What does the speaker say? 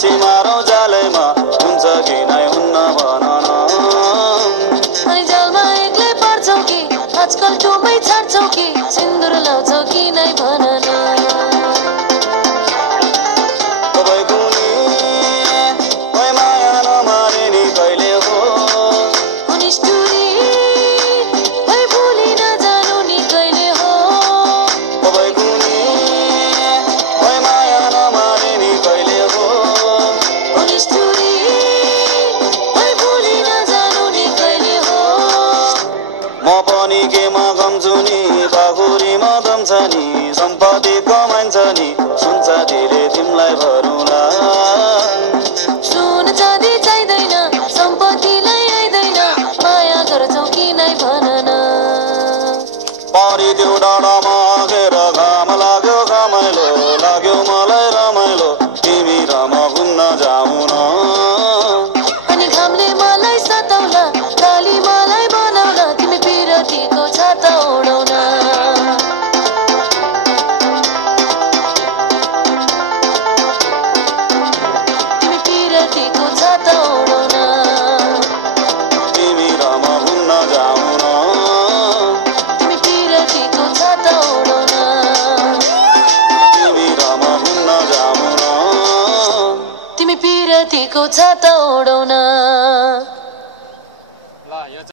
सिमारो जालैमा हुन्छ कि नै हुन्न भन न अनि जालमा एक्लै पर्छौ कि आजकल टोमै छाड्छौ कि सिन्दुर लाउँछौ कि नै भन न तपाईको नि कोही माया नमारे नि कहिले हो निष्ठुरी भई भुली नजानु नि कहिले हो तपाईको नि कोही माया नमारे नि कहिले हो निष्ठुरी भई भुली नजानु नि कहिले हो म पनि केमा गम्छु नि पाखुरीमा दम छ नि सम्पत्ति कमाइन्छ नि सुन चाँदीले तिमीलाई भरौँला सुन चाँदी चाहिँदैन सम्पत्तिलाई आइदैन माया गर्छौ कि नै भन न परिदेऊ डाँडामा आगेर घाम लाग्यो घमाइलो लाग्यो मलाई रमाइलो तिमी र म घुम्न जाऊ न अनि घामले मलाई सताउला काली मलाई बनाउला तिमी पिरतीको छाता ओढाउन तिमी पिरतीको छाता ओढाउन तिमी र म घुम्न जाऊ न तिमी पिरतीको छाता ओढाउन तिमी र म घुम्न जाऊ न तिमी पिरतीको छाता ओढाउन